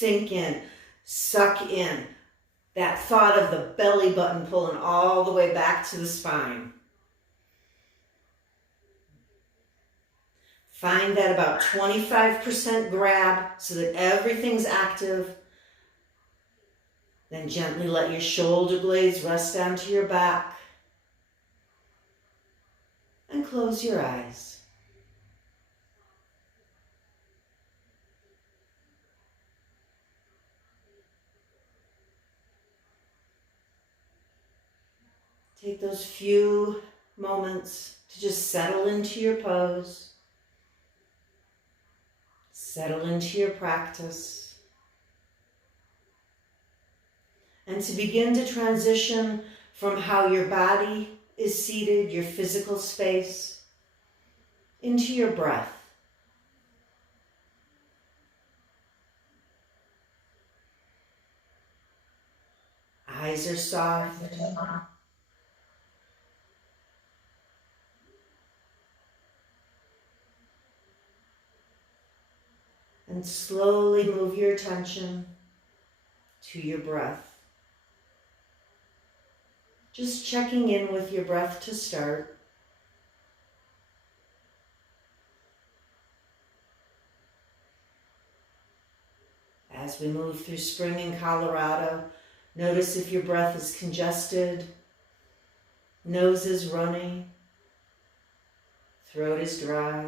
Sink in, suck in. That thought of the belly button pulling all the way back to the spine. Find that about 25% grab so that everything's active. Then gently let your shoulder blades rest down to your back. And close your eyes. Take those few moments to just settle into your pose. Settle into your practice. And to begin to transition from how your body is seated, your physical space, into your breath. Eyes are soft. And slowly move your attention to your breath. Just checking in with your breath to start. As we move through spring in Colorado, notice if your breath is congested, nose is runny, throat is dry.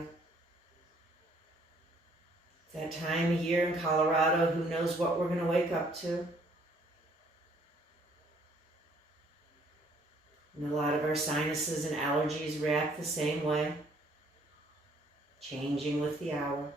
That time of year in Colorado, who knows what we're going to wake up to. And a lot of our sinuses and allergies react the same way, changing with the hour.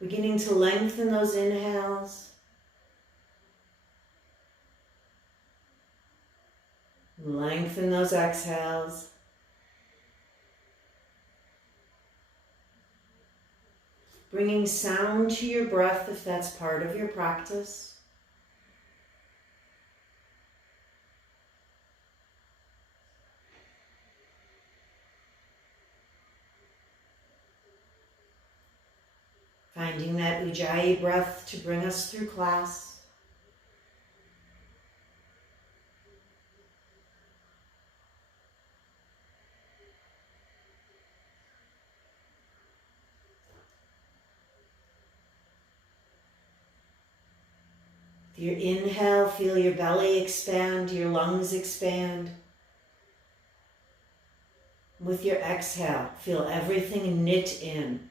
Beginning to lengthen those inhales. Lengthen those exhales. Bringing sound to your breath if that's part of your practice. Finding that Ujjayi breath to bring us through class. Your inhale, feel your belly expand, your lungs expand. With your exhale, feel everything knit in.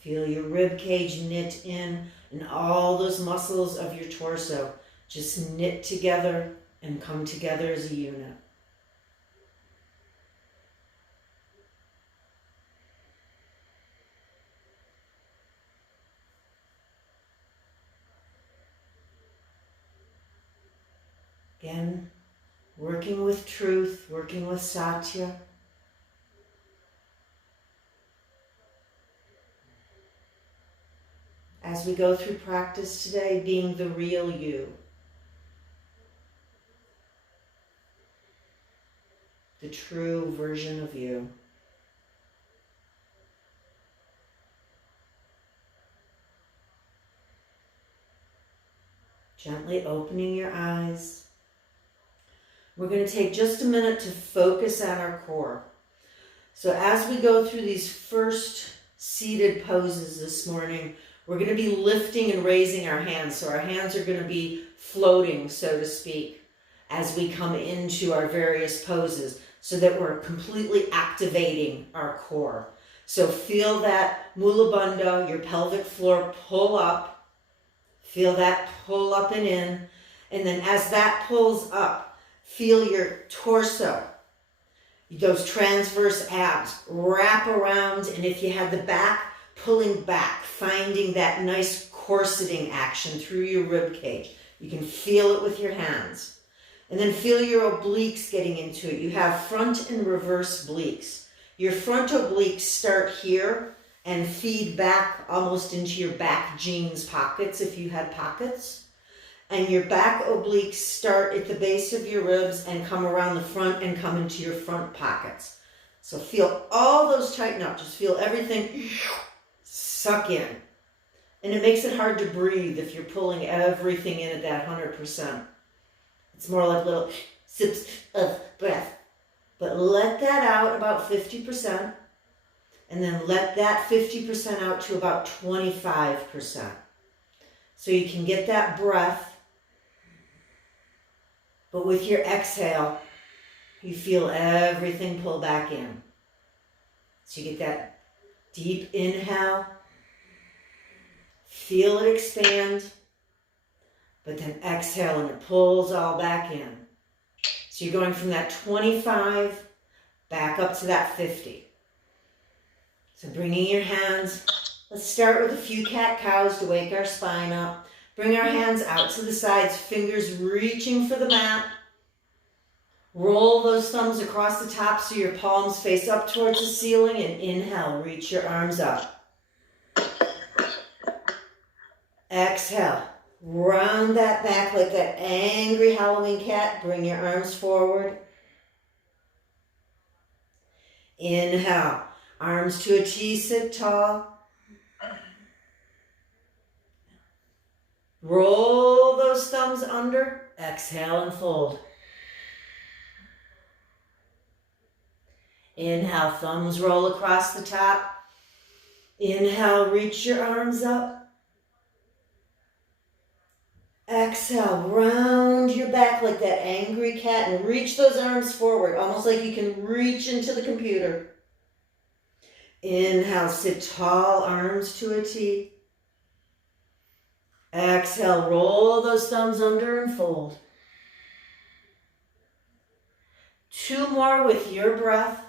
Feel your rib cage knit in and all those muscles of your torso just knit together and come together as a unit. Again, working with truth, working with satya. As we go through practice today, being the real you. The true version of you. Gently opening your eyes. We're going to take just a minute to focus on our core. So as we go through these first seated poses this morning, we're going to be lifting and raising our hands. So our hands are going to be floating, so to speak, as we come into our various poses so that we're completely activating our core. So feel that Mula Bandha, your pelvic floor, pull up. Feel that pull up and in. And then as that pulls up, feel your torso, those transverse abs wrap around, and if you had the back, pulling back, finding that nice corseting action through your rib cage. You can feel it with your hands. And then feel your obliques getting into it. You have front and reverse obliques. Your front obliques start here and feed back almost into your back jeans pockets if you had pockets. and your back obliques start at the base of your ribs and come around the front and come into your front pockets. So feel all those tighten up. Just feel everything suck in. And it makes it hard to breathe if you're pulling everything in at that 100%. It's more like little sips of breath. But let that out about 50%. And then let that 50% out to about 25%. So you can get that breath. But with your exhale, you feel everything pull back in. So you get that deep inhale. Feel it expand. But then exhale and it pulls all back in. So you're going from that 25 back up to that 50. So bringing your hands, let's start with a few cat-cows to wake our spine up. Bring our hands out to the sides, fingers reaching for the mat. Roll those thumbs across the top so your palms face up towards the ceiling, and inhale, reach your arms up. Exhale, round that back like that angry Halloween cat. Bring your arms forward. Inhale, arms to a T, sit tall. Roll those thumbs under. Exhale and fold. Inhale, thumbs roll across the top. Inhale, reach your arms up. Exhale, round your back like that angry cat and reach those arms forward, almost like you can reach into the computer. Inhale, sit tall, arms to a T. Exhale, roll those thumbs under and fold. 2 more with your breath.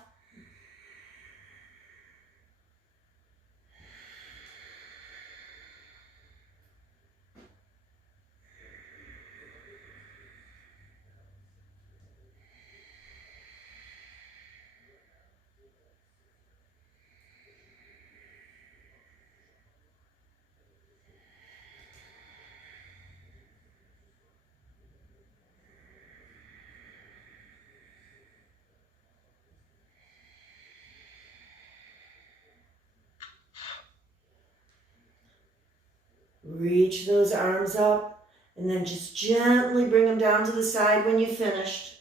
Reach those arms up and then just gently bring them down to the side when you've finished.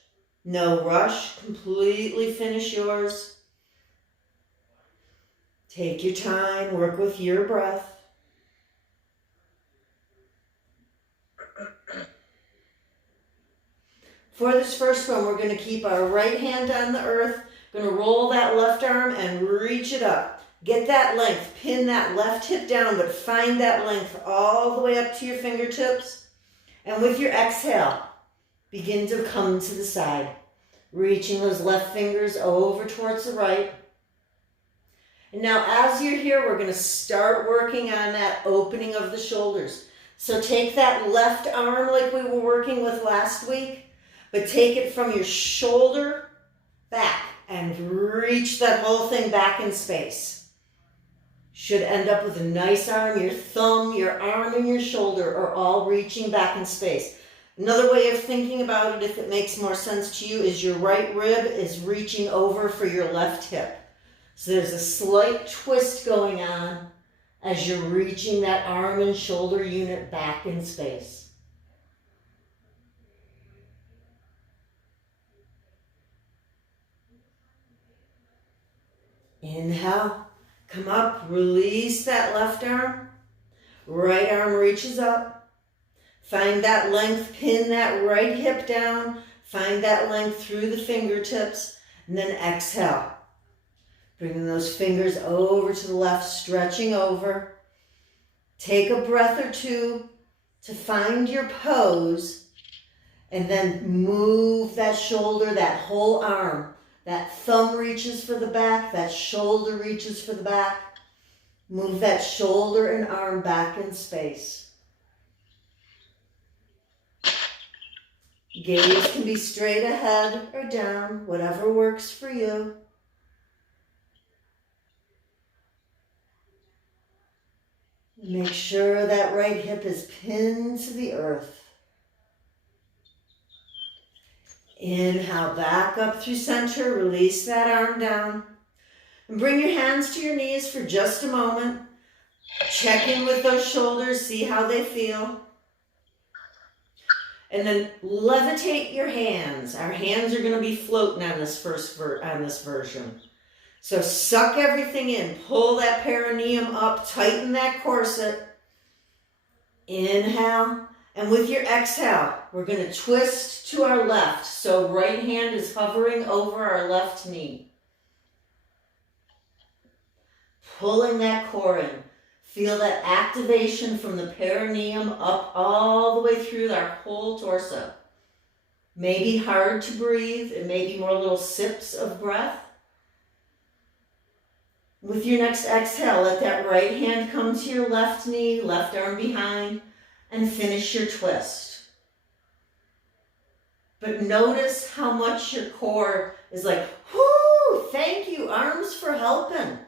No rush, completely finish yours. Take your time, work with your breath. For this first one, we're going to keep our right hand on the earth. Going to roll that left arm and reach it up. Get that length, pin that left hip down, but find that length all the way up to your fingertips. And with your exhale, begin to come to the side, reaching those left fingers over towards the right. And now as you're here, we're going to start working on that opening of the shoulders. So take that left arm like we were working with last week, but take it from your shoulder back and reach that whole thing back in space. Should end up with a nice arm. Your thumb, your arm, and your shoulder are all reaching back in space. Another way of thinking about it, if it makes more sense to you, is your right rib is reaching over for your left hip. So there's a slight twist going on as you're reaching that arm and shoulder unit back in space. Inhale. Come up, release that left arm. Right arm reaches up. Find that length, pin that right hip down. Find that length through the fingertips. And then exhale. Bringing those fingers over to the left, stretching over. Take a breath or two to find your pose. And then move that shoulder, that whole arm. That thumb reaches for the back, that shoulder reaches for the back. Move that shoulder and arm back in space. Gaze can be straight ahead or down, whatever works for you. Make sure that right hip is pinned to the earth. Inhale back up through center. Release that arm down. And bring your hands to your knees for just a moment. Check in with those shoulders. See how they feel. And then levitate your hands. Our hands are going to be floating on this version. So suck everything in. Pull that perineum up. Tighten that corset. Inhale. And with your exhale, we're going to twist to our left. So right hand is hovering over our left knee. Pulling that core in. Feel that activation from the perineum up all the way through our whole torso. Maybe hard to breathe. It may be more little sips of breath. With your next exhale, let that right hand come to your left knee, left arm behind, and finish your twist. But notice how much your core is like, whoo, thank you, arms for helping.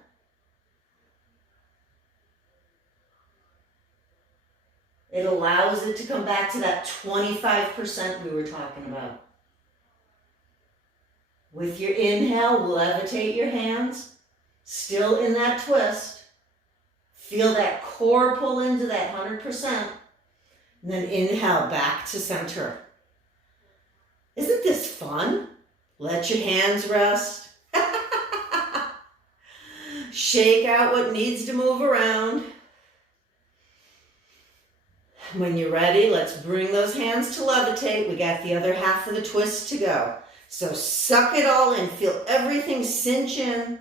It allows it to come back to that 25% we were talking about. With your inhale, levitate your hands, still in that twist. Feel that core pull into that 100%. And then inhale back to center. Isn't this fun? Let your hands rest. Shake out what needs to move around. When you're ready, let's bring those hands to levitate. We got the other half of the twist to go. So suck it all in. Feel everything cinch in.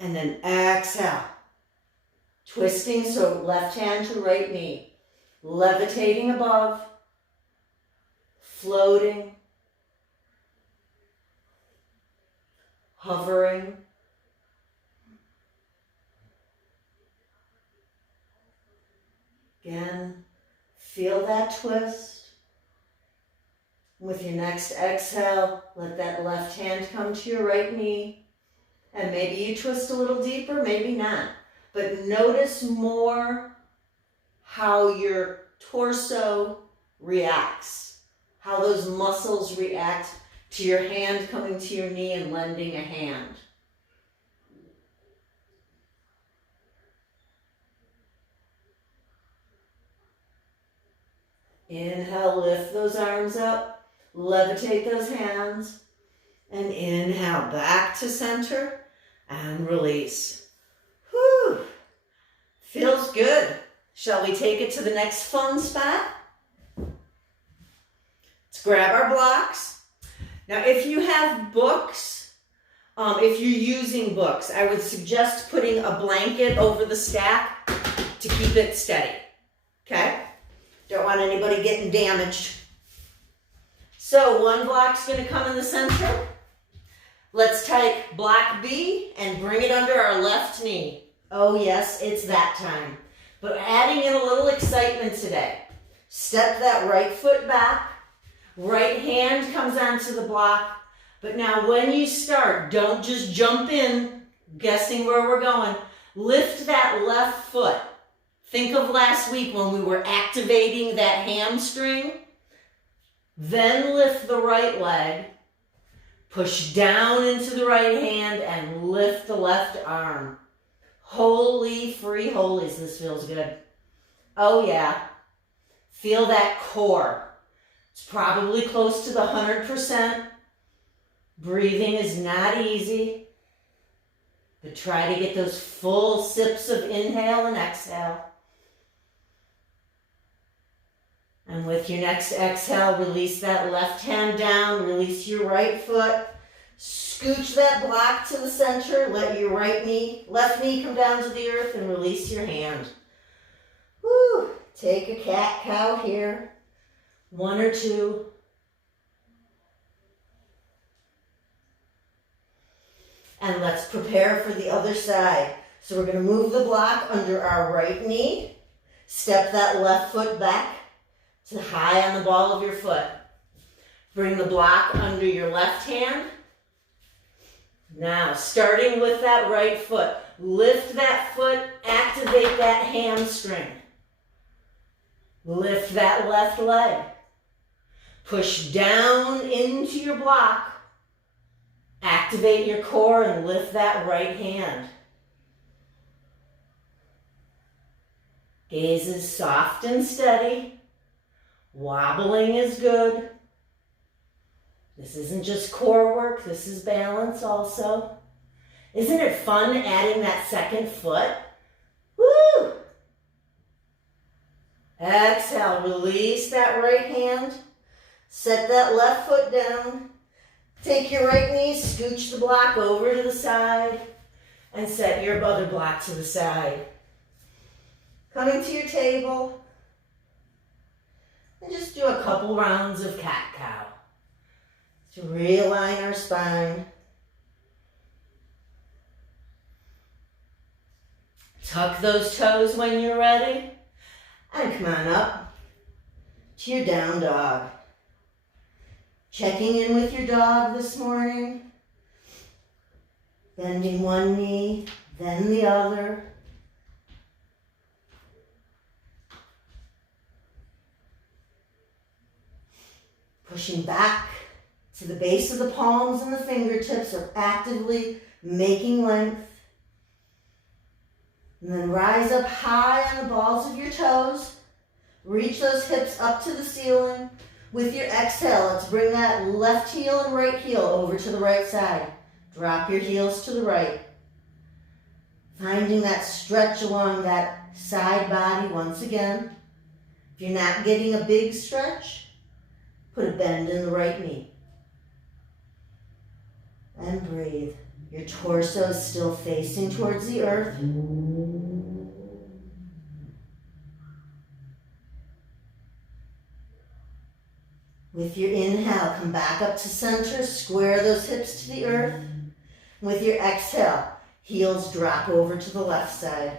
And then exhale. Twisting, so left hand to right knee. Levitating above. Floating. Hovering. Again, feel that twist. With your next exhale, let that left hand come to your right knee. And maybe you twist a little deeper, maybe not. But notice more how your torso reacts. How those muscles react to your hand coming to your knee and lending a hand. Inhale, lift those arms up, levitate those hands, and inhale back to center and release. Whew, feels good. Shall we take it to the next fun spot? Let's grab our blocks. Now, if you have books, if you're using books, I would suggest putting a blanket over the stack to keep it steady, okay? Don't want anybody getting damaged. So one block's going to come in the center. Let's take block B and bring it under our left knee. Oh yes, it's that time. But adding in a little excitement today. Step that right foot back. Right hand comes onto the block. But now when you start, don't just jump in, guessing where we're going. Lift that left foot. Think of last week when we were activating that hamstring. Then lift the right leg. Push down into the right hand and lift the left arm. Holy free holies, this feels good. Oh yeah. Feel that core. It's probably close to the 100%. Breathing is not easy. But try to get those full sips of inhale and exhale. And with your next exhale, release that left hand down, release your right foot, scooch that block to the center, let your left knee come down to the earth and release your hand. Woo! Take a cat-cow here, 1 or 2. And let's prepare for the other side. So we're going to move the block under our right knee, step that left foot back to high on the ball of your foot. Bring the block under your left hand. Now, starting with that right foot, lift that foot, activate that hamstring. Lift that left leg. Push down into your block. Activate your core and lift that right hand. Gaze is soft and steady. Wobbling is good. This isn't just core work, this is balance also. Isn't it fun adding that second foot? Woo! Exhale, release that right hand. Set that left foot down. Take your right knee, scooch the block over to the side, and set your other block to the side. Coming to your table, and just do a couple rounds of cat-cow to realign our spine. Tuck those toes when you're ready, and come on up to your down dog. Checking in with your dog this morning. Bending one knee, then the other. Pushing back to the base of the palms and the fingertips, or actively making length. And then rise up high on the balls of your toes. Reach those hips up to the ceiling. With your exhale, let's bring that left heel and right heel over to the right side. Drop your heels to the right. Finding that stretch along that side body once again. If you're not getting a big stretch, put a bend in the right knee. And breathe. Your torso is still facing towards the earth. With your inhale, come back up to center, square those hips to the earth. With your exhale, heels drop over to the left side.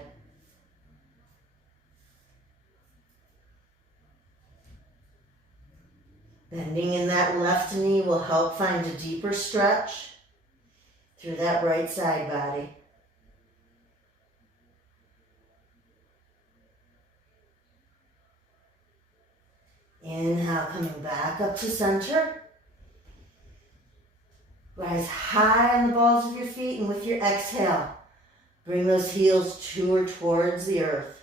Bending in that left knee will help find a deeper stretch through that right side body. Inhale, coming back up to center. Rise high on the balls of your feet, and with your exhale, bring those heels to or towards the earth.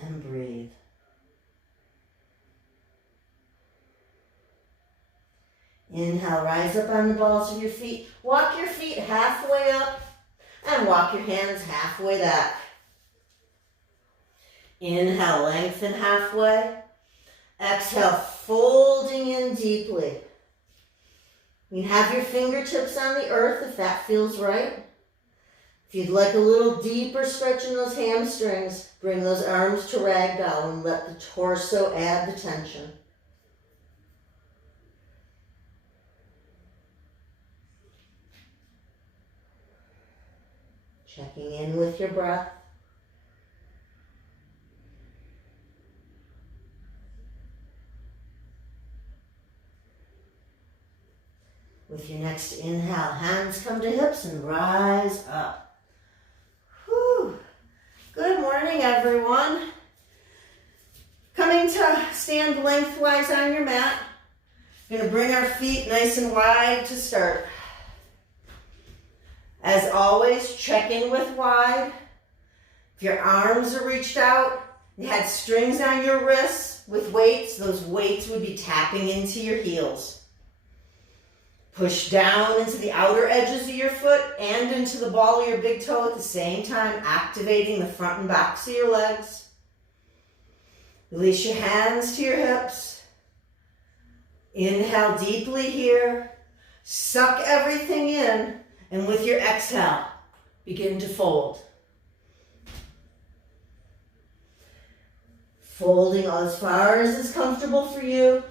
And breathe. Inhale, rise up on the balls of your feet. Walk your feet halfway up and walk your hands halfway back. Inhale, lengthen halfway. Exhale, folding in deeply. You can have your fingertips on the earth if that feels right. If you'd like a little deeper stretch in those hamstrings, bring those arms to ragdoll and let the torso add the tension. Checking in with your breath. With your next inhale, hands come to hips and rise up. Whew. Good morning, everyone. Coming to stand lengthwise on your mat. We're going to bring our feet nice and wide to start. As always, check in with wide. If your arms are reached out, you had strings on your wrists with weights, those weights would be tapping into your heels. Push down into the outer edges of your foot and into the ball of your big toe at the same time, activating the front and backs of your legs. Release your hands to your hips. Inhale deeply here. Suck everything in. And with your exhale, begin to fold. Folding as far as is comfortable for you.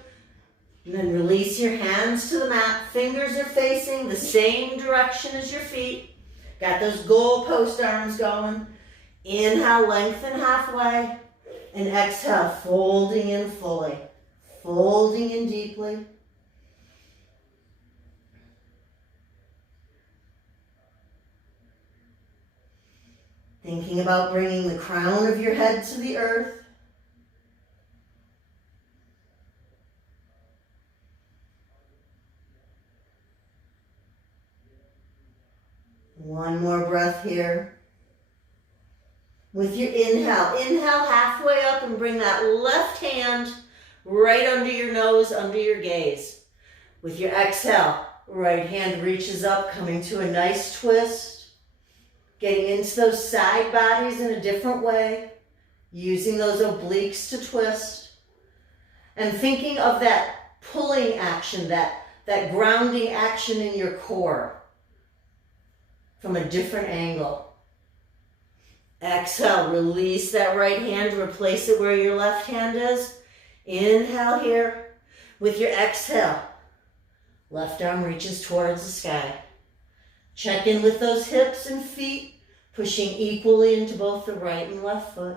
And then release your hands to the mat. Fingers are facing the same direction as your feet. Got those goalpost arms going. Inhale, lengthen halfway. And exhale, folding in fully. Folding in deeply. Thinking about bringing the crown of your head to the earth. One more breath here. With your inhale halfway up and bring that left hand right under your nose, under your gaze. With your exhale, right hand reaches up, coming to a nice twist. Getting into those side bodies in a different way. Using those obliques to twist. And thinking of that pulling action, that grounding action in your core from a different angle. Exhale, release that right hand, replace it where your left hand is. Inhale here. With your exhale, left arm reaches towards the sky. Check in with those hips and feet, pushing equally into both the right and left foot.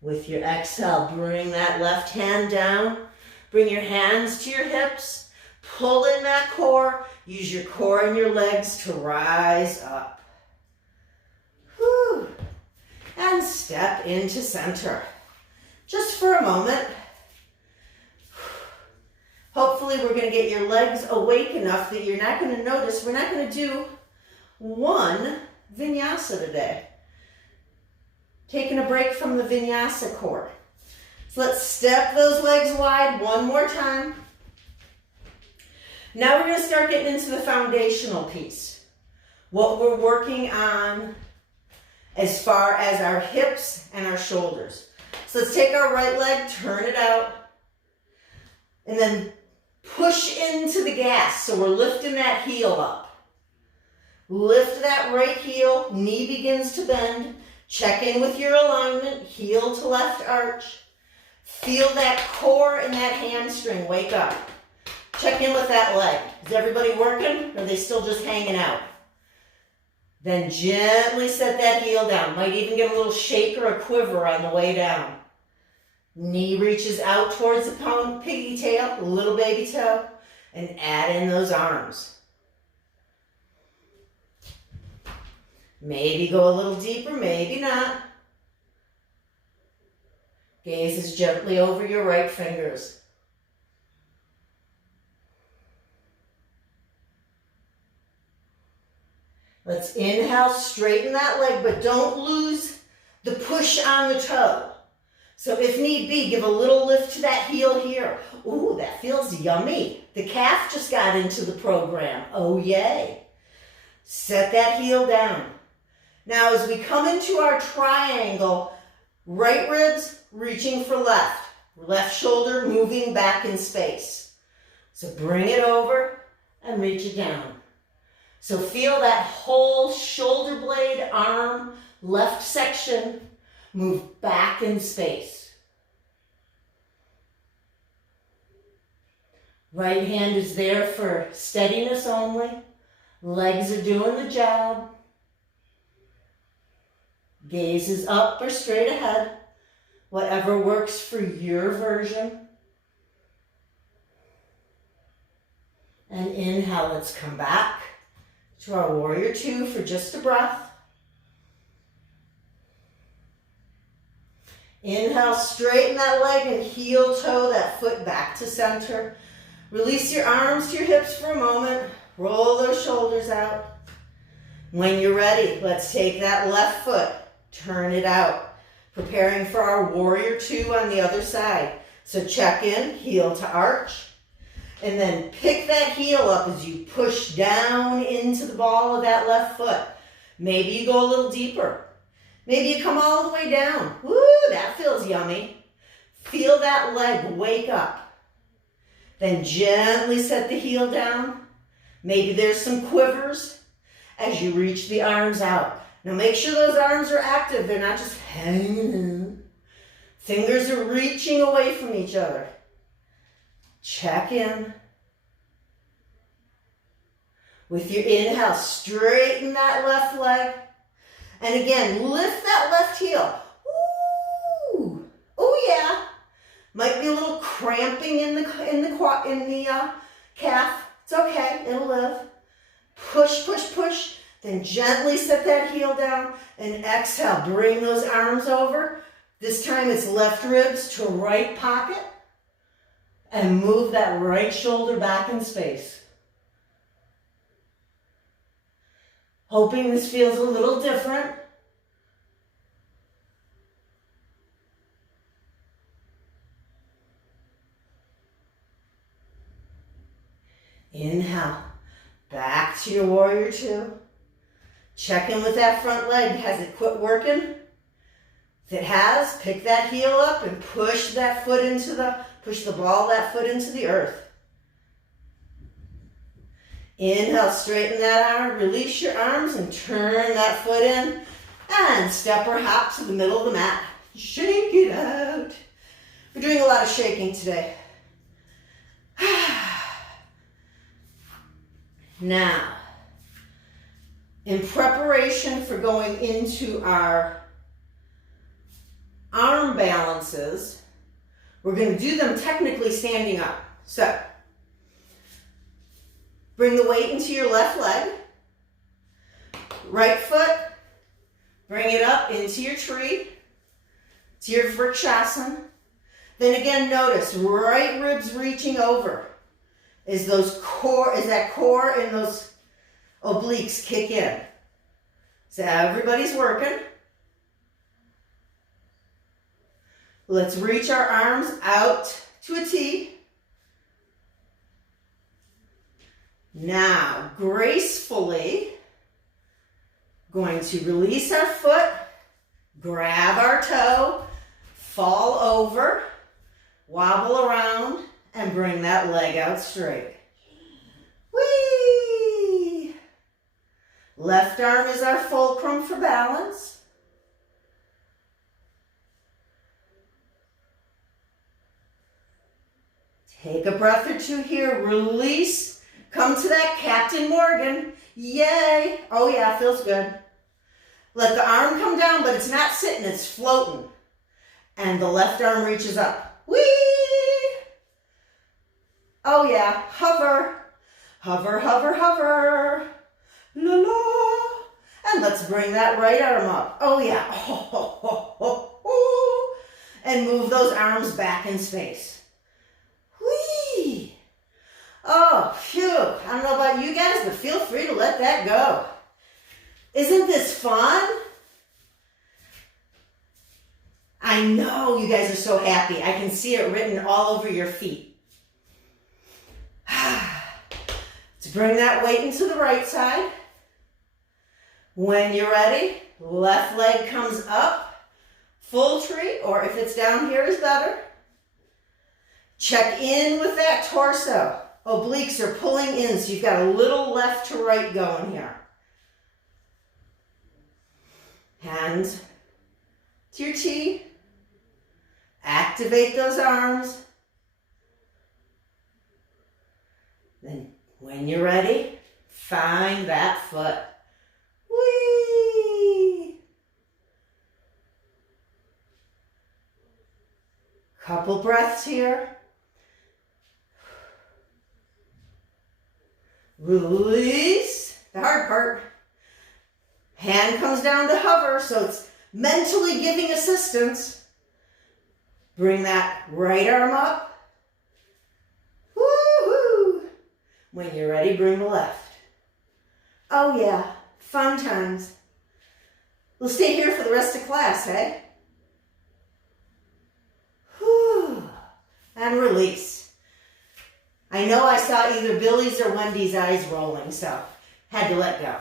With your exhale, bring that left hand down. Bring your hands to your hips. Pull in that core. Use your core and your legs to rise up. Whew. And step into center. Just for a moment. Hopefully we're going to get your legs awake enough that you're not going to notice. We're not going to do one vinyasa today. Taking a break from the vinyasa core. So let's step those legs wide one more time. Now we're going to start getting into the foundational piece. What we're working on as far as our hips and our shoulders. So let's take our right leg, turn it out, and then push into the gas. So we're lifting that heel up. Lift that right heel, knee begins to bend. Check in with your alignment, heel to left arch. Feel that core and that hamstring wake up. Check in with that leg. Is everybody working, or are they still just hanging out? Then gently set that heel down. Might even get a little shake or a quiver on the way down. Knee reaches out towards the piggy tail, little baby toe, and add in those arms. Maybe go a little deeper, maybe not. Gaze is gently over your right fingers. Let's inhale, straighten that leg, but don't lose the push on the toe. So if need be, give a little lift to that heel here. Ooh, that feels yummy. The calf just got into the program. Oh, yay. Set that heel down. Now as we come into our triangle, right ribs reaching for left. Left shoulder moving back in space. So bring it over and reach it down. So feel that whole shoulder blade, arm, left section move back in space. Right hand is there for steadiness only. Legs are doing the job. Gaze is up or straight ahead. Whatever works for your version. And inhale, let's come back to our warrior two for just a breath. Inhale, straighten that leg and heel toe that foot back to center. Release your arms to your hips for a moment. Roll those shoulders out. When you're ready, let's take that left foot, turn it out. Preparing for our warrior two on the other side. So check in, heel to arch. And then pick that heel up as you push down into the ball of that left foot. Maybe you go a little deeper. Maybe you come all the way down. Woo, that feels yummy. Feel that leg wake up. Then gently set the heel down. Maybe there's some quivers as you reach the arms out. Now make sure those arms are active. They're not just hanging in. Fingers are reaching away from each other. Check in. With your inhale, straighten that left leg. And again, lift that left heel. Ooh, oh yeah. Might be a little cramping in the calf, it's okay, it'll live. Push, push, push. Then gently set that heel down and exhale. Bring those arms over. This time it's left ribs to right pocket. And move that right shoulder back in space. Hoping this feels a little different. Inhale. Back to your warrior two. Check in with that front leg. Has it quit working? If it has, pick that heel up and push that foot push the ball of that foot into the earth. Inhale, straighten that arm, release your arms and turn that foot in and step or hop to the middle of the mat. Shake it out. We're doing a lot of shaking today. Now, in preparation for going into our arm balances, we're going to do them technically standing up. So, bring the weight into your left leg. Right foot, bring it up into your tree, to your vrikshasana. Then again, notice right ribs reaching over. Is that core and those obliques kick in. So everybody's working. Let's reach our arms out to a T. Now, gracefully, going to release our foot, grab our toe, fall over, wobble around, and bring that leg out straight. Whee! Left arm is our fulcrum for balance. Take a breath or two here, release, come to that Captain Morgan. Yay! Oh yeah, feels good. Let the arm come down, but it's not sitting, it's floating. And the left arm reaches up. Whee! Oh yeah, hover, hover, hover, hover, la la. And let's bring that right arm up. Oh yeah, oh, oh, oh, oh, oh. And move those arms back in space. Whee! Oh, phew. I don't know about you guys, but feel free to let that go. Isn't this fun? I know you guys are so happy. I can see it written all over your feet. To bring that weight into the right side. When you're ready, left leg comes up, full tree, or if it's down here is better. Check in with that torso. Obliques are pulling in, so you've got a little left to right going here. Hands to your T. Activate those arms. Then when you're ready, find that foot. Whee! Couple breaths here. Release. The hard part. Hand comes down to hover, so it's mentally giving assistance. Bring that right arm up. Woo-hoo! When you're ready, bring the left. Oh yeah, fun times. We'll stay here for the rest of class, hey? Whew. And release. I know I saw either Billy's or Wendy's eyes rolling, so had to let go.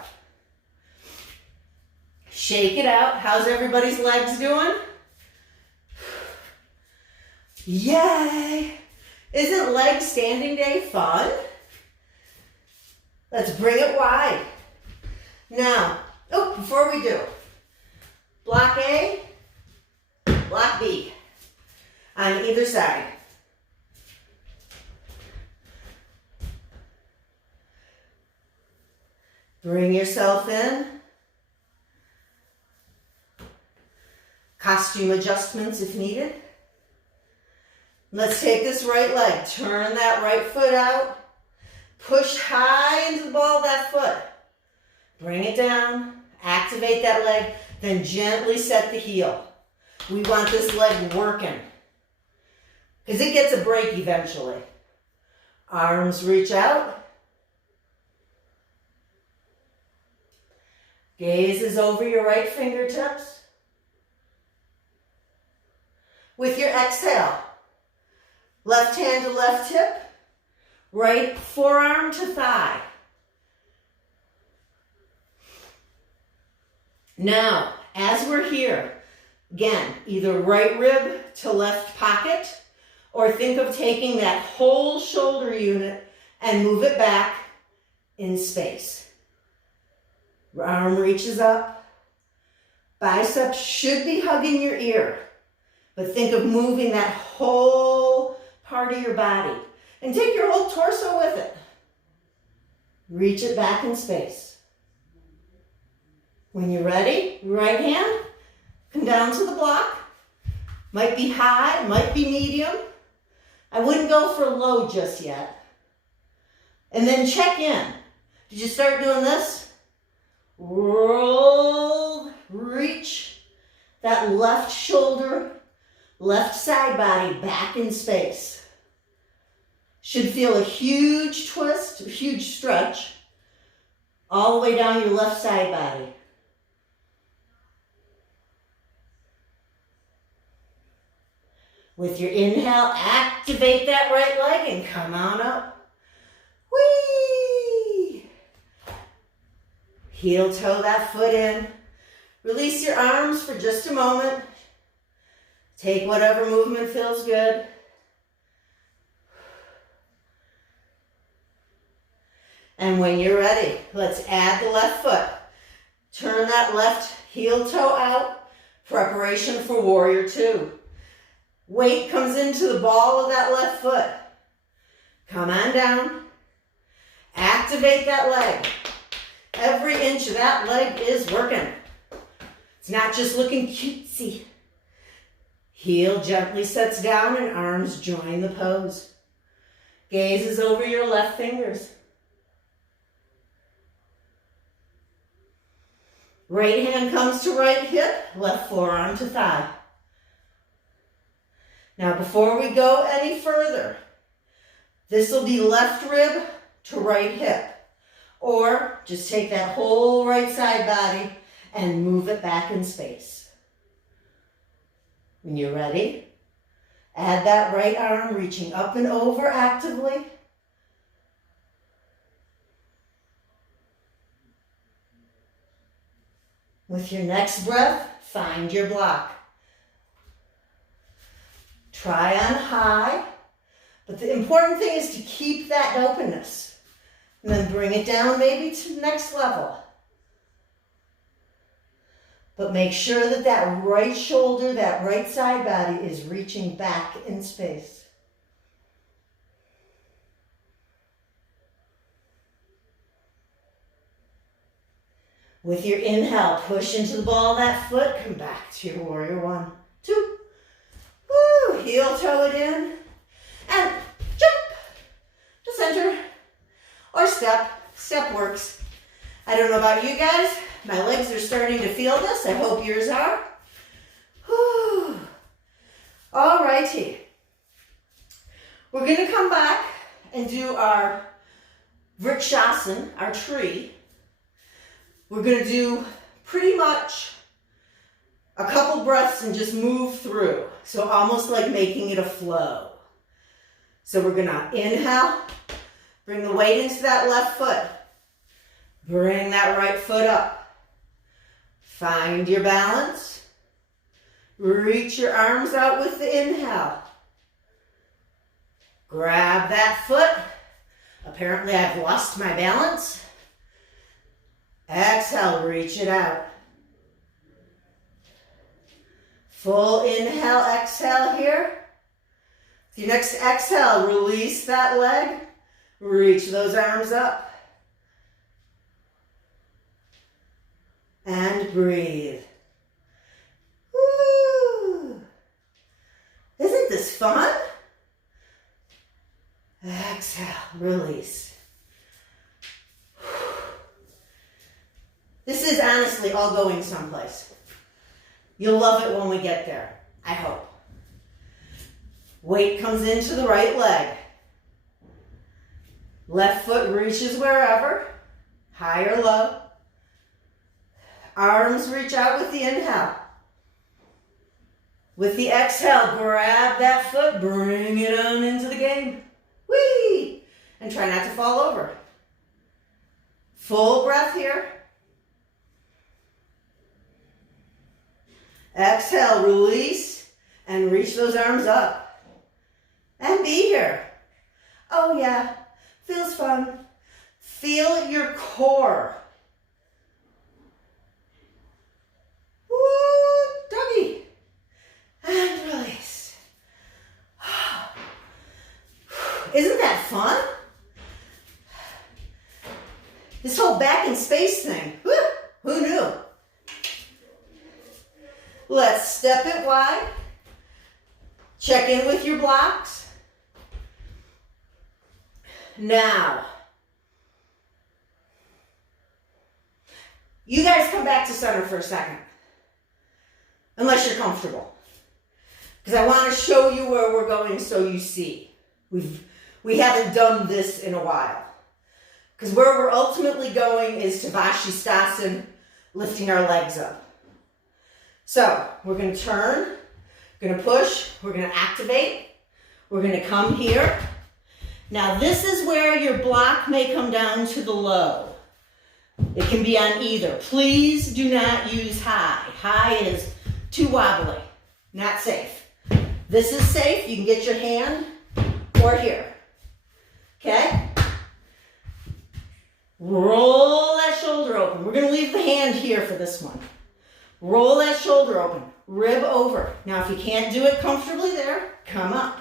Shake it out. How's everybody's legs doing? Yay! Isn't leg standing day fun? Let's bring it wide. Now, before we do, block A, block B on either side. Bring yourself in. Costume adjustments if needed. Let's take this right leg. Turn that right foot out. Push high into the ball of that foot. Bring it down, activate that leg, then gently set the heel. We want this leg working because it gets a break eventually. Arms reach out. Gaze is over your right fingertips. With your exhale, left hand to left hip, right forearm to thigh. Now, as we're here, again, either right rib to left pocket, or think of taking that whole shoulder unit and move it back in space. Arm reaches up. Biceps should be hugging your ear, but think of moving that whole part of your body and take your whole torso with it. Reach it back in space. When you're ready, right hand, come down to the block. Might be high, might be medium. I wouldn't go for low just yet. And then check in. Did you start doing this? Roll, reach that left shoulder, left side body back in space. Should feel a huge twist, a huge stretch, all the way down your left side body. With your inhale, activate that right leg and come on up. Whee! Heel toe that foot in. Release your arms for just a moment. Take whatever movement feels good. And when you're ready, let's add the left foot. Turn that left heel toe out. Preparation for warrior two. Weight comes into the ball of that left foot. Come on down. Activate that leg. Every inch of that leg is working. It's not just looking cutesy. Heel gently sets down and arms join the pose. Gaze is over your left fingers. Right hand comes to right hip, left forearm to thigh. Now before we go any further, this will be left rib to right hip. Or just take that whole right side body and move it back in space. When you're ready, add that right arm reaching up and over actively. With your next breath, find your block. Try on high, but the important thing is to keep that openness. And then bring it down maybe to the next level. But make sure that that right shoulder, that right side body is reaching back in space. With your inhale, push into the ball of that foot, come back to your warrior one, two. Woo, heel toe it in, and jump to center, or step. Step works. I don't know about you guys, my legs are starting to feel this. I hope yours are. Whew. All righty. We're gonna come back and do our Vrikshasana, our tree. We're gonna do pretty much a couple breaths and just move through. So almost like making it a flow. So we're gonna inhale, bring the weight into that left foot. Bring that right foot up. Find your balance. Reach your arms out with the inhale. Grab that foot. Apparently I've lost my balance. Exhale, reach it out. Full inhale, exhale here. With your next exhale, release that leg. Reach those arms up. And breathe. Woo! Isn't this fun? Exhale, release. actually all going someplace. You'll love it when we get there, I hope. Weight comes into the right leg. Left foot reaches wherever, high or low. Arms reach out with the inhale. With the exhale, grab that foot, bring it on into the game. Whee! And try not to fall over. Full breath here. Exhale, release, and reach those arms up. And be here. Oh yeah, feels fun. Feel your core. Woo, doggy. And release. Isn't that fun? This whole back in space thing. Who knew? Let's step it wide. Check in with your blocks. Now, you guys come back to center for a second. Unless you're comfortable. Because I want to show you where we're going so you see. We haven't done this in a while. Because where we're ultimately going is to Vashisthasana, lifting our legs up. So, we're going to turn, we're going to push, we're going to activate, we're going to come here. Now this is where your block may come down to the low. It can be on either. Please do not use high. High is too wobbly, not safe. This is safe, you can get your hand or here. Okay? Roll that shoulder open. We're going to leave the hand here for this one. Roll that shoulder open, rib over. Now if you can't do it comfortably there, come up.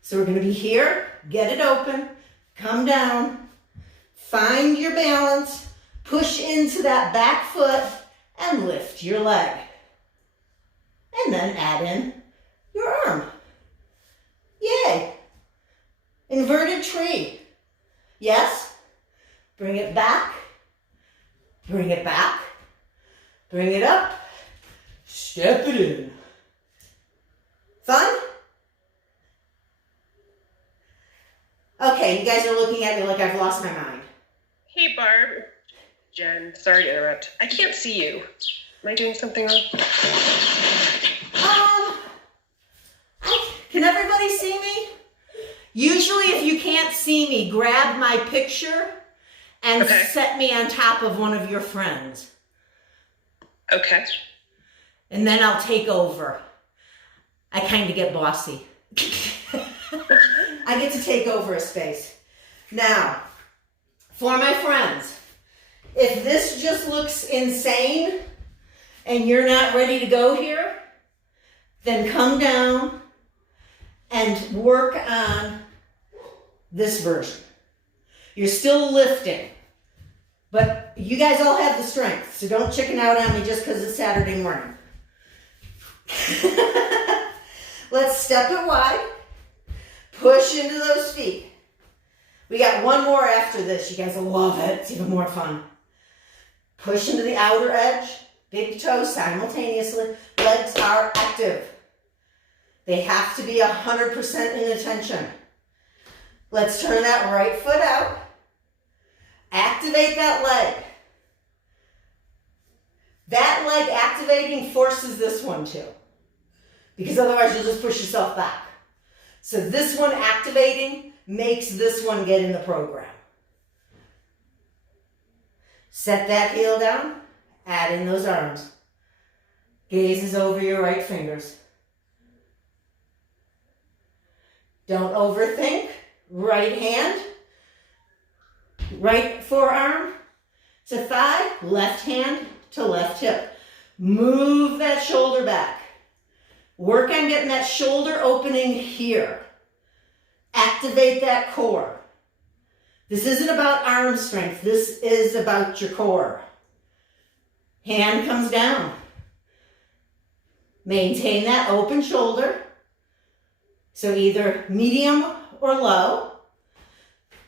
So we're going to be here, get it open, come down, find your balance, push into that back foot, and lift your leg. And then add in your arm. Yay! Inverted tree. Yes? Bring it back, bring it back. Bring it up, step it in. Fun? Okay, you guys are looking at me like I've lost my mind. Hey Barb. Jen, sorry to interrupt. I can't see you. Am I doing something wrong? Can everybody see me? Usually if you can't see me, grab my picture and set me on top of one of your friends. Okay. And then I'll take over. I kind of get bossy. I get to take over a space. Now, for my friends, if this just looks insane and you're not ready to go here, then come down and work on this version. You're still lifting. But you guys all have the strength, so don't chicken out on me just because it's Saturday morning. Let's step it wide. Push into those feet. We got one more after this. You guys will love it. It's even more fun. Push into the outer edge. Big toes simultaneously. Legs are active. They have to be 100% in attention. Let's turn that right foot out. Activate that leg. That leg activating forces this one too. Because otherwise you'll just push yourself back. So this one activating makes this one get in the program. Set that heel down. Add in those arms. Gaze is over your right fingers. Don't overthink. Right hand. Right forearm to thigh, left hand to left hip. Move that shoulder back. Work on getting that shoulder opening here. Activate that core. This isn't about arm strength. This is about your core. Hand comes down. Maintain that open shoulder. So either medium or low.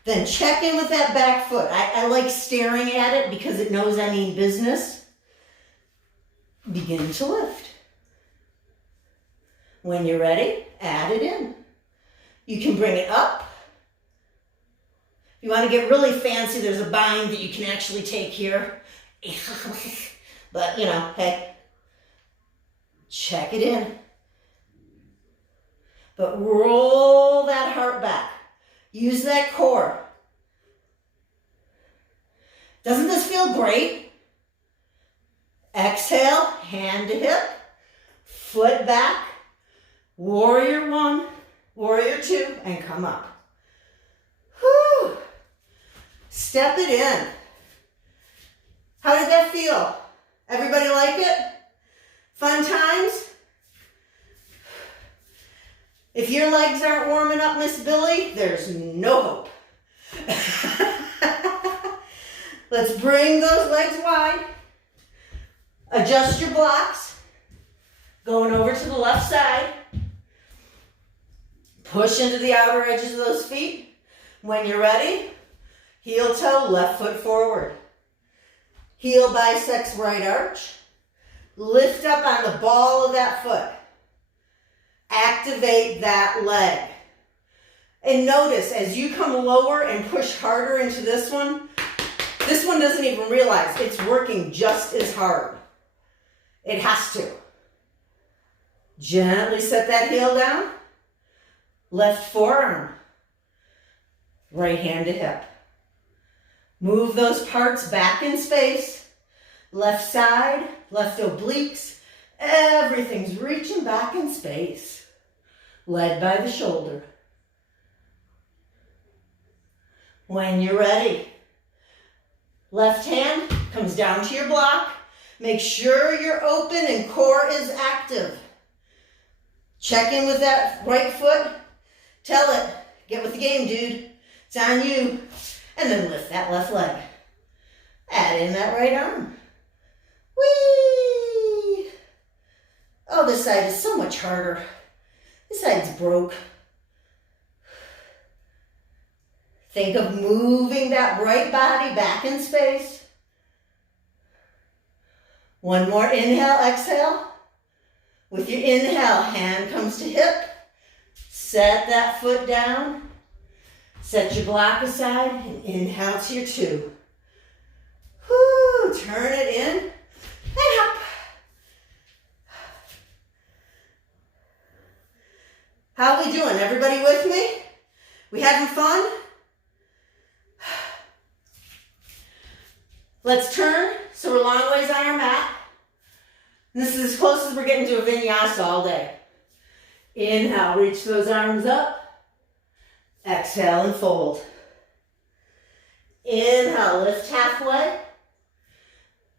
Then check in with that back foot. I like staring at it because it knows I mean business. Begin to lift. When you're ready, add it in. You can bring it up. If you want to get really fancy, there's a bind that you can actually take here. But, you know, hey, check it in. But roll that heart back. Use that core. Doesn't this feel great? Exhale, hand to hip, foot back, warrior one, warrior two, and come up. Whew. Step it in. How did that feel? Everybody like it? Fun times? If your legs aren't warming up, Miss Billy, there's no hope. Let's bring those legs wide. Adjust your blocks. Going over to the left side. Push into the outer edges of those feet. When you're ready, heel toe, left foot forward. Heel bisects right arch. Lift up on the ball of that foot. Activate that leg. And notice as you come lower and push harder into this one doesn't even realize it's working just as hard. It has to. Gently set that heel down. Left forearm. Right hand to hip. Move those parts back in space. Left side, left obliques. Everything's reaching back in space. Led by the shoulder. When you're ready, left hand comes down to your block. Make sure you're open and core is active. Check in with that right foot. Tell it, get with the game, dude. It's on you. And then lift that left leg. Add in that right arm. Whee! Oh, this side is so much harder. This side's broke. Think of moving that right body back in space. One more inhale, exhale. With your inhale, hand comes to hip. Set that foot down. Set your block aside and inhale to your two. Whoo, turn it in and up. How are we doing? Everybody with me? We having fun? Let's turn so we're long ways on our mat. And this is as close as we're getting to a vinyasa all day. Inhale, reach those arms up. Exhale and fold. Inhale, lift halfway.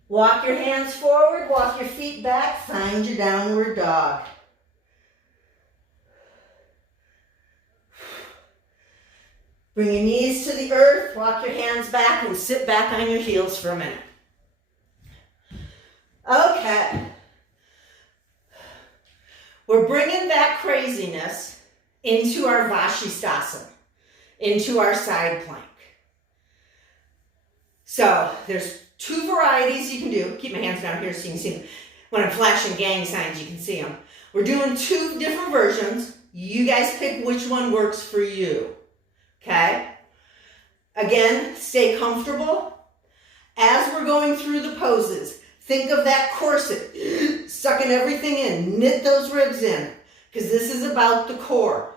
Walk your hands forward, walk your feet back, find your downward dog. Bring your knees to the earth, walk your hands back, and sit back on your heels for a minute. Okay. We're bringing that craziness into our Vashisthasana, into our side plank. So there's two varieties you can do. Keep my hands down here so you can see them. When I'm flashing gang signs, you can see them. We're doing two different versions. You guys pick which one works for you. Okay? Again, stay comfortable. As we're going through the poses, think of that corset, sucking everything in, knit those ribs in, because this is about the core.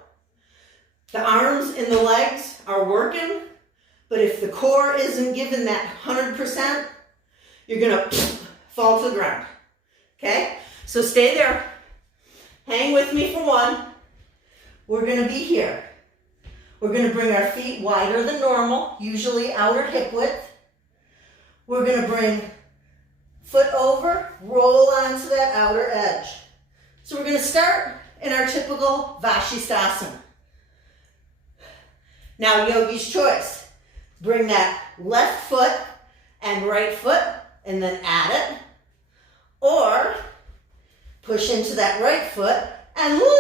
The arms and the legs are working, but if the core isn't given that 100%, you're gonna fall to the ground. Okay? So stay there. Hang with me for one. We're gonna be here. We're going to bring our feet wider than normal, usually outer hip width. We're going to bring foot over, roll onto that outer edge. So we're going to start in our typical Vashisthasana. Now, yogi's choice. Bring that left foot and right foot and then add it. Or push into that right foot and lift.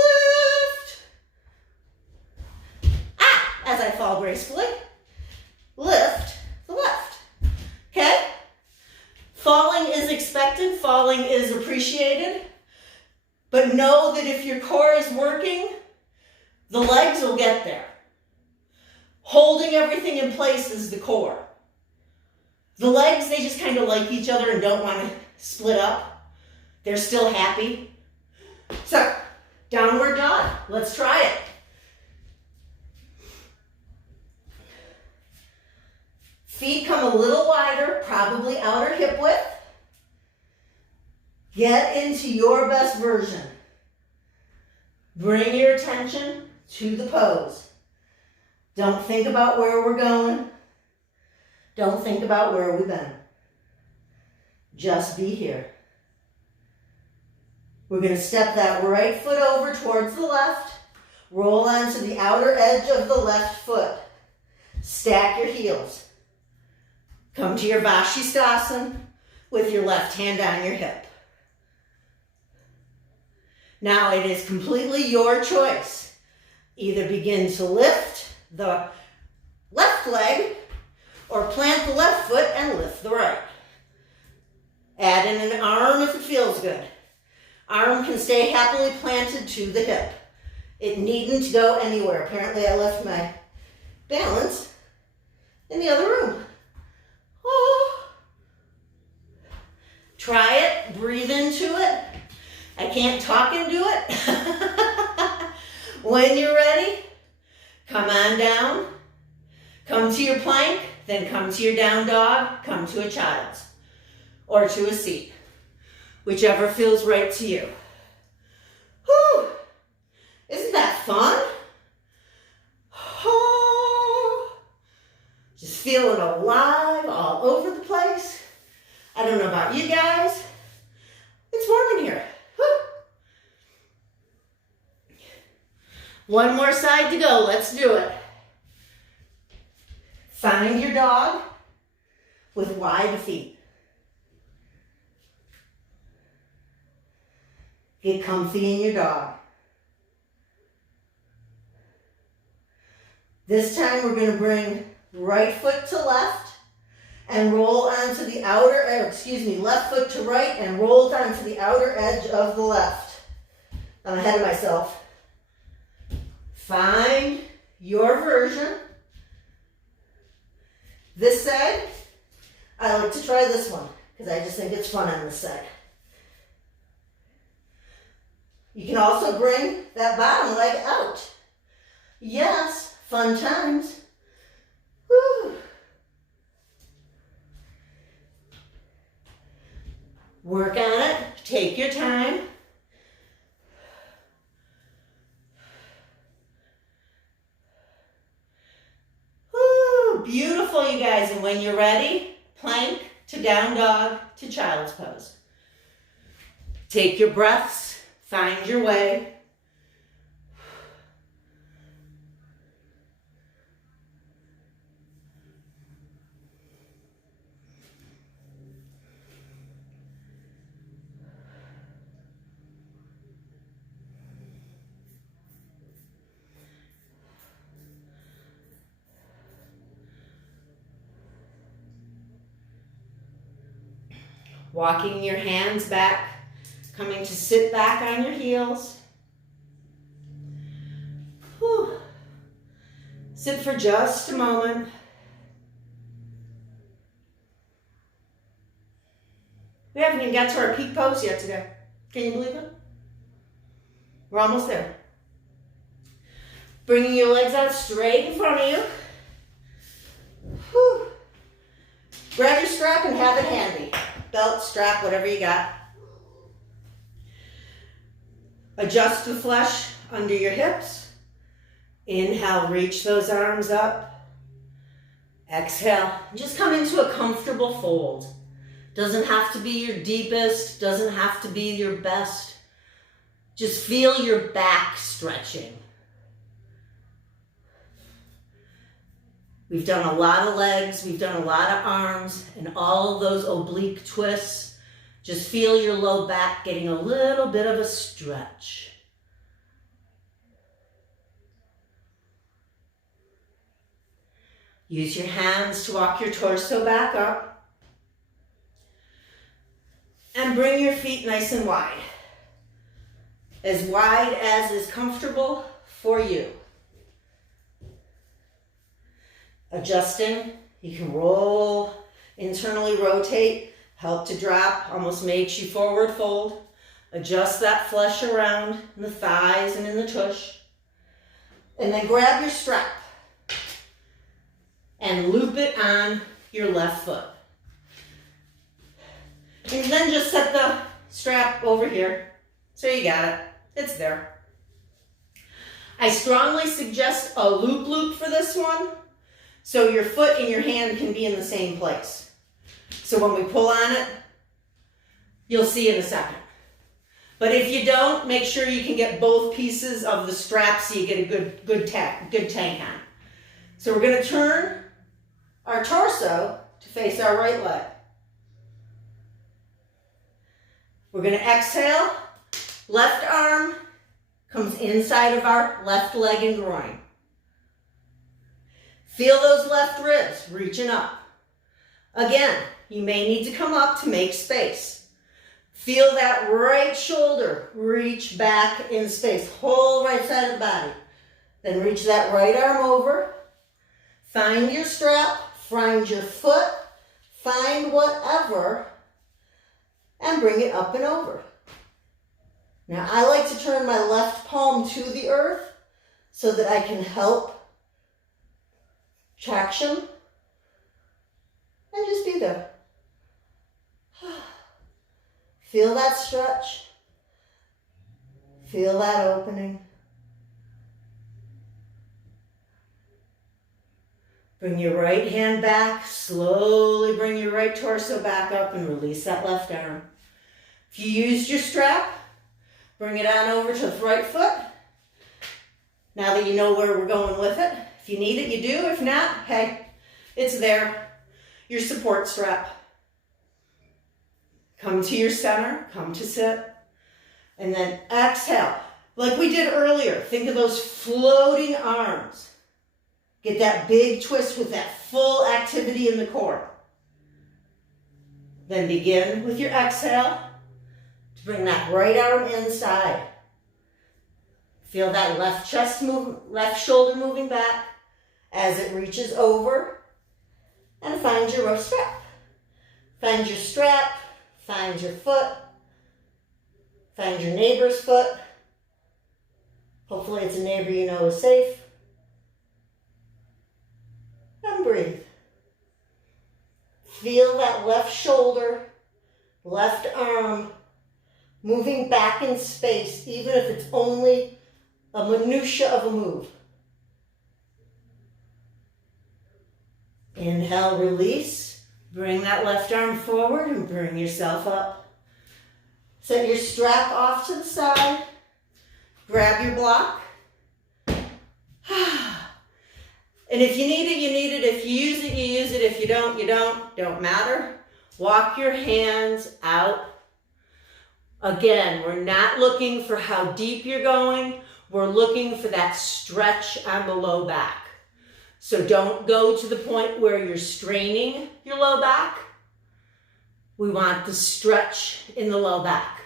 As I fall gracefully, lift the left. Okay? Falling is expected. expected. Falling is appreciated. But know that if your core is working, the legs will get there. Holding everything in place is the core. The legs, they just kind of like each other and don't want to split up. They're still happy. So, downward dog. Let's try it. Feet come a little wider, probably outer hip width. Get into your best version. Bring your attention to the pose. Don't think about where we're going. Don't think about where we've been. Just be here. We're going to step that right foot over towards the left. Roll onto the outer edge of the left foot. Stack your heels. Come to your Vashisthasana with your left hand on your hip. Now it is completely your choice. Either begin to lift the left leg or plant the left foot and lift the right. Add in an arm if it feels good. Arm can stay happily planted to the hip. It needn't go anywhere. Apparently I left my balance in the other room. Oh. Try it, breathe into it. I can't talk and do it. When you're ready, come on down. Come to your plank, then come to your down dog, come to a child's or to a seat. Whichever feels right to you. Whew. Isn't that fun? Oh. Just feeling alive all over the place. I don't know about you guys. It's warm in here. Whew. One more side to go. Let's do it. Find your dog with wide feet. Get comfy in your dog. This time we're going to bring right foot to left and roll onto the left foot to right and roll onto the outer edge of the left. I'm ahead of myself. Find your version. This side, I like to try this one because I just think it's fun on this side. You can also bring that bottom leg out. Yes, fun times. Woo. Work on it. Take your time. Woo. Beautiful, you guys. And when you're ready, plank to down dog to child's pose. Take your breaths. Find your way. Walking your hands back, coming to sit back on your heels. Whew. Sit for just a moment. We haven't even got to our peak pose yet today. Can you believe it? We're almost there. Bringing your legs out straight in front of you. Whew. Grab your strap and have it handy. Belt, strap, whatever you got. Adjust the flesh under your hips. Inhale, reach those arms up. Exhale, just come into a comfortable fold. Doesn't have to be your deepest, doesn't have to be your best. Just feel your back stretching. We've done a lot of legs, we've done a lot of arms, and all of those oblique twists. Just feel your low back getting a little bit of a stretch. Use your hands to walk your torso back up. And bring your feet nice and wide. As wide as is comfortable for you. Adjusting, you can roll, internally rotate, help to drop, almost makes you forward fold. Adjust that flesh around in the thighs and in the tush. And then grab your strap and loop it on your left foot. And then just set the strap over here. So you got it. It's there. I strongly suggest a loop for this one, so your foot and your hand can be in the same place. So when we pull on it, you'll see in a second. But if you don't, make sure you can get both pieces of the strap so you get a good tank on. So we're going to turn our torso to face our right leg. We're going to exhale. Left arm comes inside of our left leg and groin. Feel those left ribs reaching up. Again, you may need to come up to make space. Feel that right shoulder reach back in space. Whole right side of the body. Then reach that right arm over. Find your strap, find your foot, find whatever, and bring it up and over. Now, I like to turn my left palm to the earth so that I can help traction and just be there. Feel that stretch. Feel that opening. Bring your right hand back. Slowly bring your right torso back up and release that left arm. If you used your strap, bring it on over to the right foot. Now that you know where we're going with it. If you need it, you do. If not, hey, it's there. Your support strap. Come to your center, come to sit. And then exhale. Like we did earlier, think of those floating arms. Get that big twist with that full activity in the core. Then begin with your exhale to bring that right arm inside. Feel that left chest move, left shoulder moving back as it reaches over. And find your strap. Find your strap, find your foot, find your neighbor's foot. Hopefully it's a neighbor you know is safe. And breathe. Feel that left shoulder, left arm moving back in space, even if it's only a minutia of a move. Inhale, release. Bring that left arm forward and bring yourself up. Set your strap off to the side. Grab your block. And if you need it, you need it. If you use it, you use it. If you don't, you don't. Don't matter. Walk your hands out. Again, we're not looking for how deep you're going. We're looking for that stretch on the low back. So don't go to the point where you're straining your low back. We want the stretch in the low back.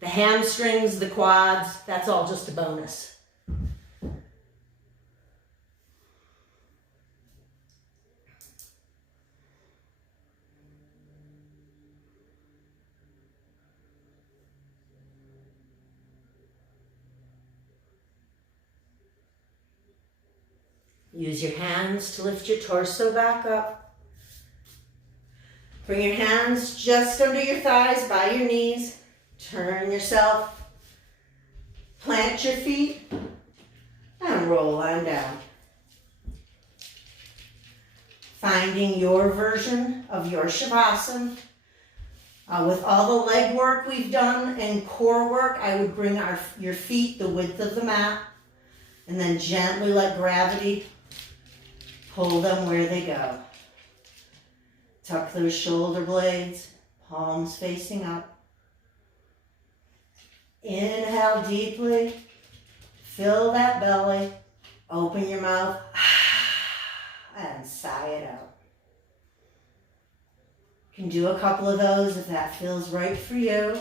The hamstrings, the quads, that's all just a bonus. Use your hands to lift your torso back up. Bring your hands just under your thighs, by your knees. Turn yourself. Plant your feet and roll on down. Finding your version of your Shavasana. With all the leg work we've done and core work, I would bring your feet the width of the mat and then gently let gravity pull them where they go. Tuck those shoulder blades, palms facing up. Inhale deeply. Fill that belly. Open your mouth. And sigh it out. You can do a couple of those if that feels right for you.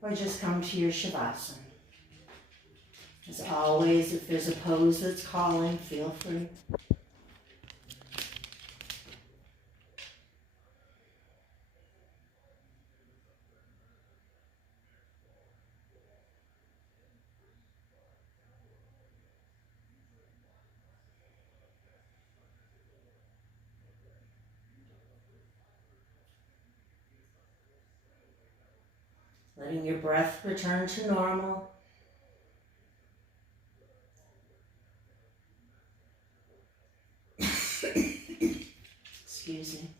Or just come to your Shavasana. As always, if there's a pose that's calling, feel free. Letting your breath return to normal. Excuse me.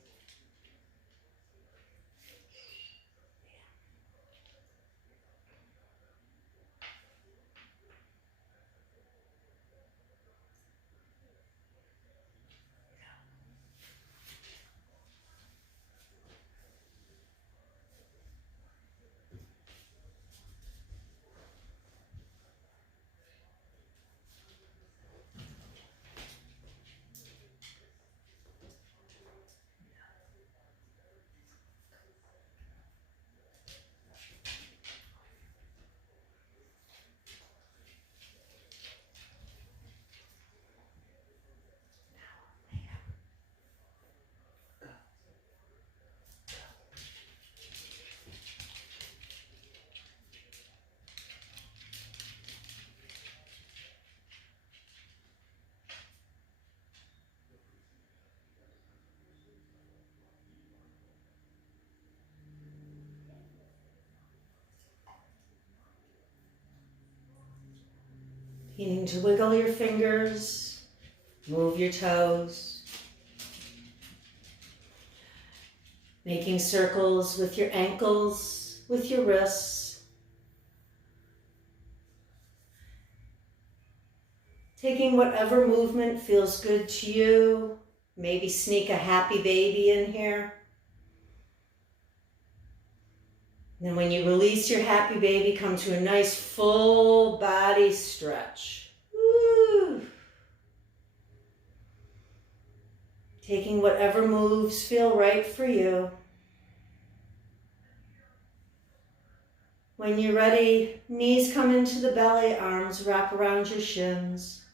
Beginning to wiggle your fingers, move your toes. Making circles with your ankles, with your wrists. Taking whatever movement feels good to you. Maybe sneak a happy baby in here. Then when you release your happy baby, come to a nice full body stretch. Woo. Taking whatever moves feel right for you. When you're ready, knees come into the belly, arms wrap around your shins.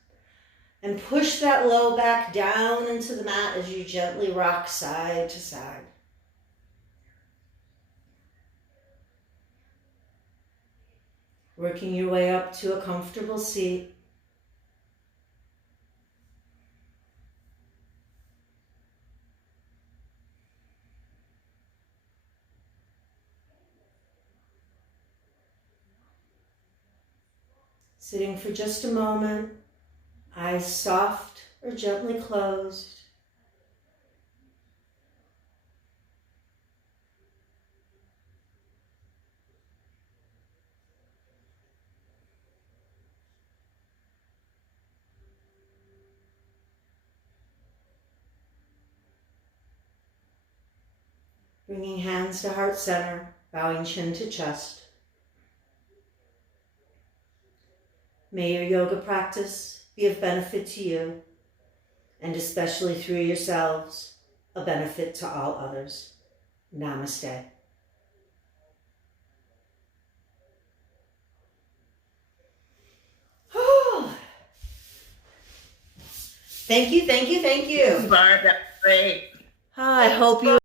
And push that low back down into the mat as you gently rock side to side. Working your way up to a comfortable seat. Sitting for just a moment, eyes soft or gently closed. Bringing hands to heart center, bowing chin to chest. May your yoga practice be of benefit to you, and especially through yourselves, a benefit to all others. Namaste. Thank you, thank you, thank you. Barb, that's great. I hope you